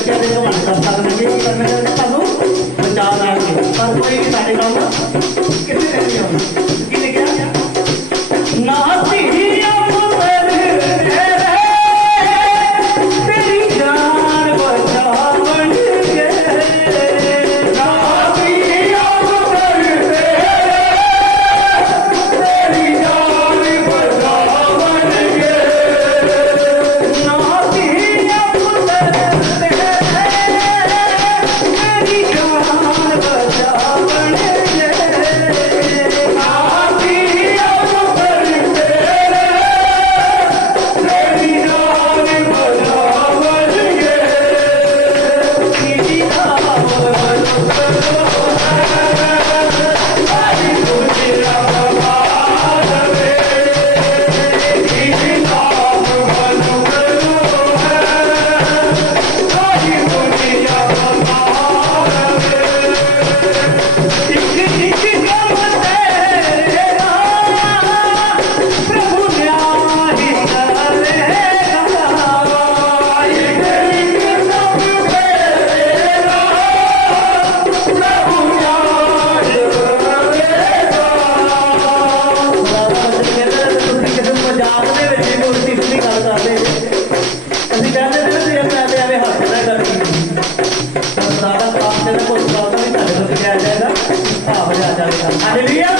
ਬੱਚਿਆਂ ਦੇ ਹਵਾਲੇ ਕਰ ਸਕਣਗੇ ਉਹ ਕਰਨੇ ਦੇ ਤੁਹਾਨੂੰ ਬਚਾ ਲਾਂਗੇ ਪਰ ਕੋਈ ਸਾਡੇ ਨਾਲ ਕਿੱਥੇ ਨਹੀਂ ਆਉਂਦਾ ਕਿਹਨੇ ਸਾਡਾ